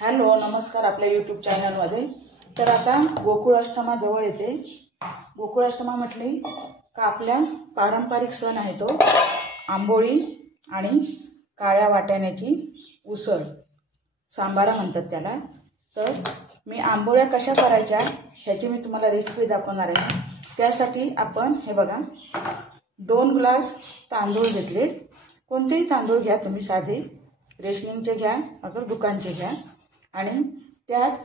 Hello नमस्कार आपल्या YouTube चॅनलमध्ये। तर आता गोकुळाष्टमा जवळ येते। गोकुळाष्टमा म्हटली का आपल्या पारंपरिक सण आहे तो आंबोळी आणि काळ्या वाटाण्याची उसळ, सांबारा म्हणतात त्याला। तर मी आंबोळ्या कशा करायच्या ह्याची मी तुम्हाला रेसिपी दाखवणार आहे। त्यासाठी आपण हे बघा 2 ग्लास तांदूळ घेतले। कोणतेही तांदूळ घ्या तुम्ही, साधे रेशनिंगचे घ्या अगर दुकानचे घ्या। आणि त्यात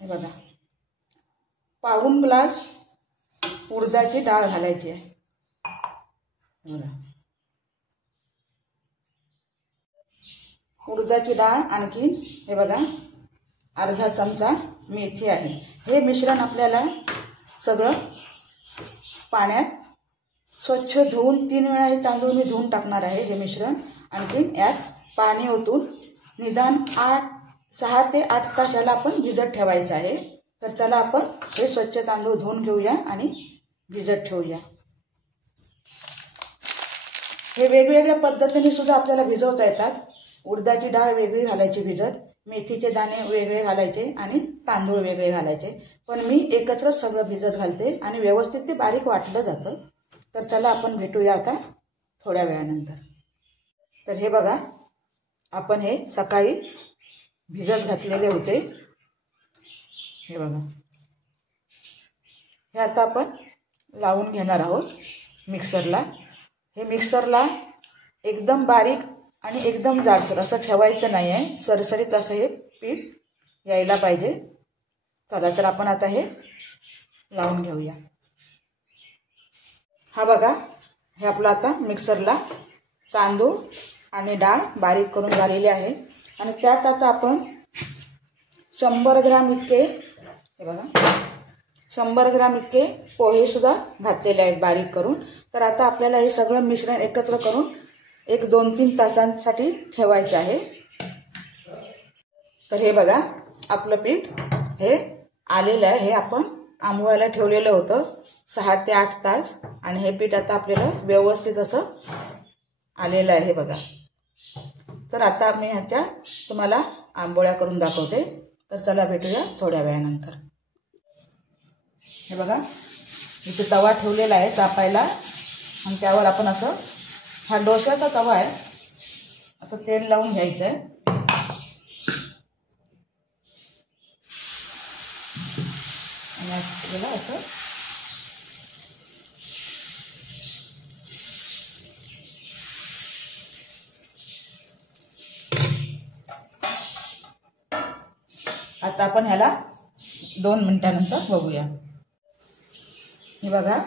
हे बघा पाऊण ग्लास उडदाची डाळ घालायची आहे। बघा उडदाची डाळ, आणखी हे बघा अर्धा चमचा मेथी आहे। हे मिश्रण आपल्याला सगळं पाण्यात स्वच्छ धुवून 3 वेळा हे तांदूळ मी धुवून टाकणार आहे हे मिश्रण। आणखी यात पाणी ओतून निदान 6 ते 8 तास याला आपण भिजत ठेवायचं आहे। तर चला आपण हे स्वच्छ तांदूळ धुवून घेऊया आणि भिजत ठेवूया। हे वेगवेगळ्या पद्धतीने सुद्धा आपल्याला भिजवता येतात। उडदाची डाळ वेगळी घालायची भिजत, मेथीचे दाणे वेगळे घालायचे आणि तांदूळ वेगळे घालायचे। पण मी एकत्र सगळं भिजत घालते आणि व्यवस्थित ते बारीक वाटलं जातं। तर चला आपण भेटूया आता थोड्या वेळानंतर। तर हे बघा आपण हे सकाळी भिजत घातलेले होते। हे बघा हे आता आपण लावून घेणार आहोत मिक्सरला। हे मिक्सरला एकदम बारीक आणि एकदम जाडसर असं ठेवायचं नाही आहे, सरसरीत असं हे पीठ यायला पाहिजे। चला तर आपण आता हे लावून घेऊया। हा बघा हे आपलं आता मिक्सरला तांदूळ आणि डाळ बारीक करून झालेली आहे। आणि त्यात आता आपण 100 ग्राम इतके हे बघा 100 ग्राम इतके पोहे सुद्धा घातलेले आहेत बारीक करून। तर आता आपल्याला हे सगळं मिश्रण एकत्र करून 1-2-3 तासांसाठी ठेवायचं आहे। तर हे बघा आपलं पीठ हे आलेलं आहे। हे आपण आंबवायला ठेवलेलं होतं 6 ते 8 तास आणि हे पीठ आता आपल्याला व्यवस्थित असं आलेलं आहे बघा। तर आता मी ह्याच्या तुम्हाला आंबोळ्या करून दाखवते। तर चला भेटूया थोड्या वेळानंतर। हे बघा इथे तवा ठेवलेला आहे तापायला आणि त्यावर आपण असं, हा डोश्याचा तवा आहे, असं तेल लावून घ्यायचं आहे। आणि आपल्याला असं आता आपण ह्याला 2 मिनिटांनंतर बघूया। हे बघा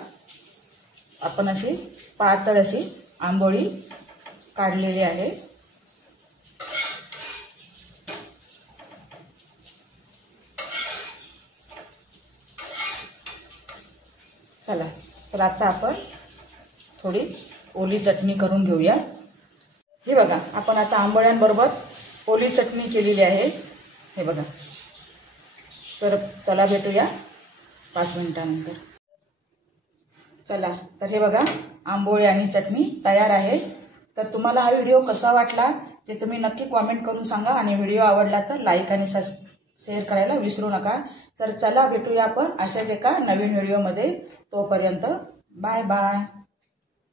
आपण अशी पातळ अशी आंबोळी काढलेली आहे। चला तर आता आपण थोडी ओली चटणी करून घेऊया। हे बघा आपण आता आंबोळ्यांबरोबर ओली चटणी केलेली आहे। हे बघा तर चला भेटूया 5 मिनिटांनंतर। चला तर हे बघा आंबोळी आणि चटणी तयार आहे। तर तुम्हाला हा व्हिडिओ कसा वाटला ते तुम्ही नक्की कमेंट करून सांगा आणि व्हिडिओ आवडला तर लाईक आणि शेअर करायला विसरू नका। तर चला भेटूया आपण अशाच एका नवीन व्हिडिओमध्ये। तोपर्यंत बाय बाय।